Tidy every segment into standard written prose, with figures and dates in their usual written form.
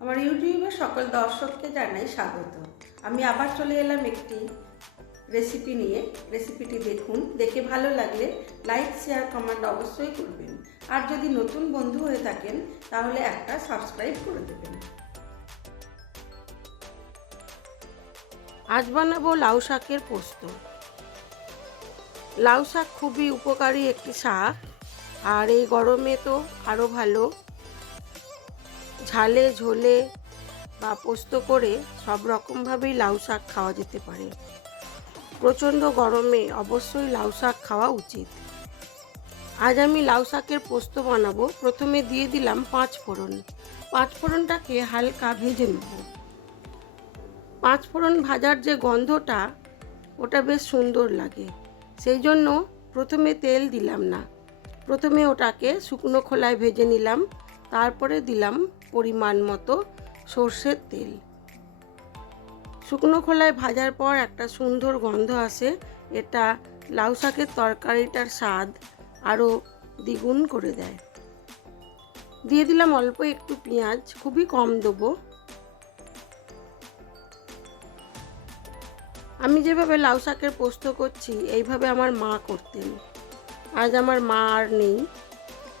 আমার ইউটিউবের সকল দর্শককে জানাই স্বাগত। আমি আবার চলে এলাম একটি রেসিপি নিয়ে। রেসিপিটি দেখুন, দেখে ভালো লাগলে লাইক শেয়ার কমেন্ট অবশ্যই করবেন। আর যদি নতুন বন্ধু হয়ে থাকেন তাহলে একটা সাবস্ক্রাইব করে দেবেন। আজ বানাবো লাউ শাকের পোস্ত। লাউ শাক খুবই উপকারী একটি শাক, আর এই গরমে তো আরও ভালো। ঝালে ঝোলে বা পোস্ত করে সব রকমভাবেই লাউ শাক খাওয়া যেতে পারে। প্রচণ্ড গরমে অবশ্যই লাউ শাক খাওয়া উচিত। আজ আমি লাউ শাকের পোস্ত বানাবো। প্রথমে দিয়ে দিলাম 5 ফোড়ন। 5 ফোড়নটাকে হালকা ভেজে নেব। 5 ফোড়ন ভাজার যে গন্ধটা, ওটা বেশ সুন্দর লাগে। সেই জন্য প্রথমে তেল দিলাম না, প্রথমে ওটাকে শুকনো খোলায় ভেজে নিলাম। তারপরে দিলাম পরিমাণ মতো সর্ষের তেল। শুকনো খোলায় ভাজার পর একটা সুন্দর গন্ধ আসে। এটা লাউ শাকের তরকারিটার স্বাদ আরও দ্বিগুণ করে দেয়। দিয়ে দিলাম অল্প একটু পেঁয়াজ, খুবই কম দেবো। আমি যেভাবে লাউ শাকের পোস্ত করছি এইভাবে আমার মা করতেন। আজ আমার মা আর নেই,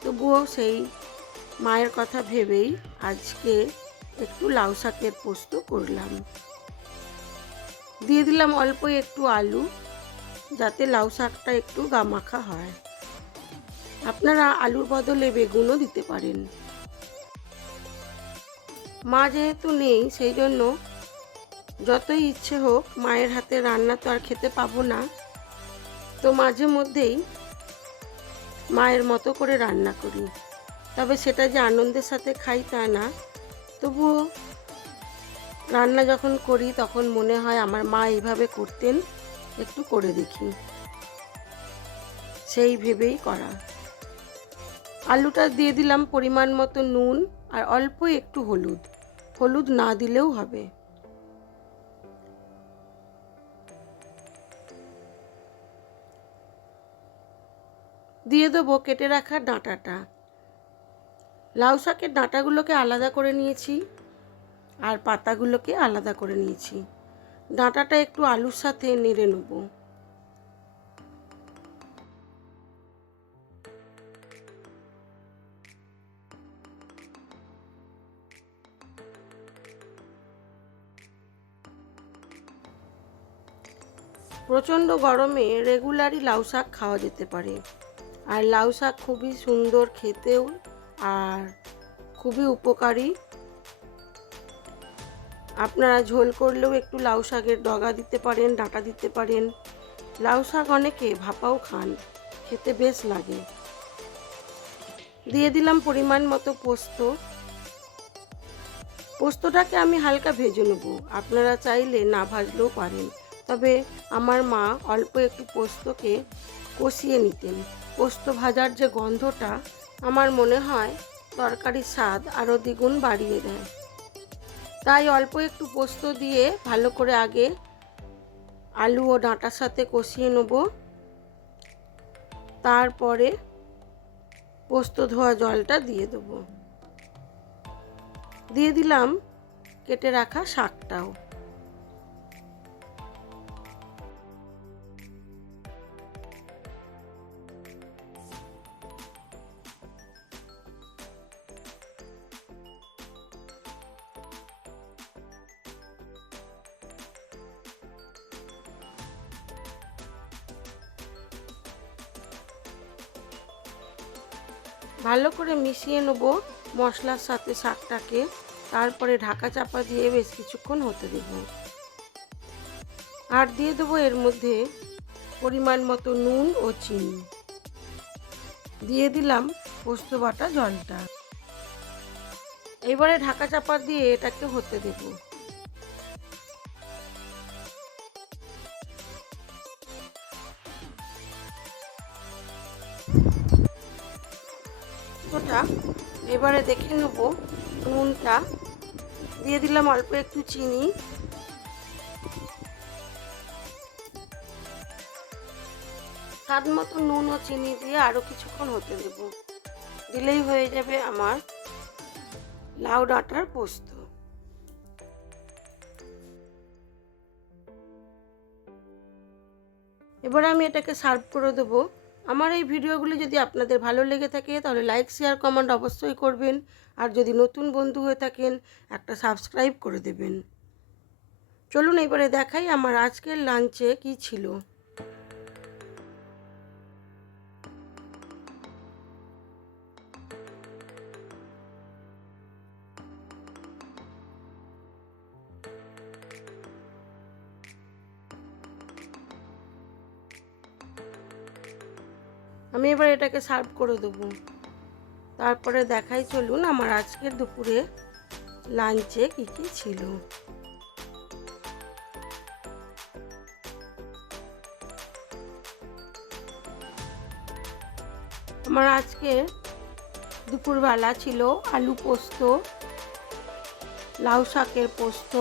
তবুও সেই মায়ের কথা ভেবেই আজকে একটু লাউ শাকের পোস্ত করলাম। দিয়ে দিলাম অল্প একটু আলু, যাতে লাউ শাকটা একটু গামাখা হয়। আপনারা আলুর বদলে বেগুনও দিতে পারেন। মা যেহেতু নেই, সেই জন্য যতই ইচ্ছে হোক মায়ের হাতে রান্না তো আর খেতে পাবো না, তো মাঝে মধ্যেই মায়ের মতো করে রান্না করি। তবে সেটা যে আনন্দের সাথে খাই তা না, তবুও রান্না যখন করি তখন মনে হয় আমার মা এইভাবে করতেন, একটু করে দেখি, সেই ভেবেই করা। আলুটা দিয়ে দিলাম পরিমাণ মতো নুন আর অল্প একটু হলুদ। হলুদ না দিলেও হবে। দিয়ে দেবো কেটে রাখা ডাঁটাটা। লাউ শাকের ডাঁটাগুলোকে আলাদা করে নিয়েছি আর পাতাগুলোকে আলাদা করে নিয়েছি। ডাঁটাটা একটু আলুর সাথে নেড়ে নেব। প্রচণ্ড গরমে রেগুলারই লাউ শাক খাওয়া যেতে পারে। আর লাউ শাক খুবই সুন্দর খেতেও, আর খুবই উপকারী। আপনারা ঝোল করলেও একটু লাউ শাকের ডগা দিতে পারেন, ডাঁটা দিতে পারেন। লাউ শাক অনেকে ভাপাও খান, খেতে বেশ লাগে। দিয়ে দিলাম পরিমাণ মতো পোস্ত। পোস্তটাকে আমি হালকা ভেজে নেব, আপনারা চাইলে না ভাজলেও পারেন। তবে আমার মা অল্প একটু পোস্তকে কষিয়ে নিতেন। পোস্ত ভাজার যে গন্ধটা আমার মনে হয় তরকারির স্বাদ আরও দ্বিগুণ বাড়িয়ে দেয়। তাই অল্প একটু পোস্ত দিয়ে ভালো করে আগে আলু ও ডাঁটার সাথে কষিয়ে নেব। তারপরে পোস্ত ধোয়া জলটা দিয়ে দেবো। দিয়ে দিলাম কেটে রাখা শাকটাও। ভালো করে মিশিয়ে নেব মশলার সাথে শাকটাকে। তারপরে ঢাকা চাপা দিয়ে বেশ কিছুক্ষণ হতে দেব। আর দিয়ে দেবো এর মধ্যে পরিমাণ মতো নুন ও চিনি। দিয়ে দিলাম পোস্ত বাটা জলটা। এবারে ঢাকা চাপা দিয়ে এটাকে হতে দেব। এবারে দেখে নেব নুনটা। দিয়ে দিলাম অল্প একটু চিনি। স্বাদ মতো নুন ও চিনি দিয়ে আরও কিছুক্ষণ হতে দেব। দিলেই হয়ে যাবে আমার লাউ ডাঁটার পোস্ত। এবার আমি এটাকে সার্ভ করে দেবো। আমার এই ভিডিওগুলি যদি আপনাদের ভালো লেগে থাকে তাহলে লাইক শেয়ার কমেন্ট অবশ্যই করবেন, আর যদি নতুন বন্ধু হয়ে থাকেন একটা সাবস্ক্রাইব করে দেবেন। চলুন এবারে দেখাই আমার আজকের লাঞ্চে কি ছিল। আমি এবার এটাকে সার্ভ করে দেবো। তারপরে দেখাই চলুন আমার আজকের দুপুরে লাঞ্চে কি কি ছিল। আমার আজকে দুপুরবেলা ছিল আলু পোস্ত, লাউ শাকের পোস্ত,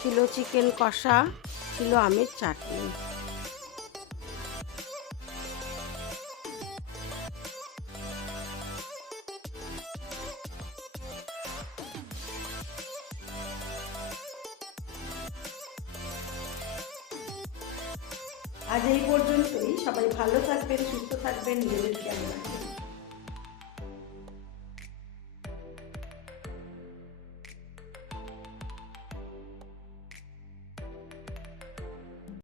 ছিল চিকেন কষা, ছিল আমের চাটনি। আজ এই পর্যন্তই। সবাই ভালো থাকবেন, সুস্থ থাকবেন, নিজেদের খেয়াল রাখবেন।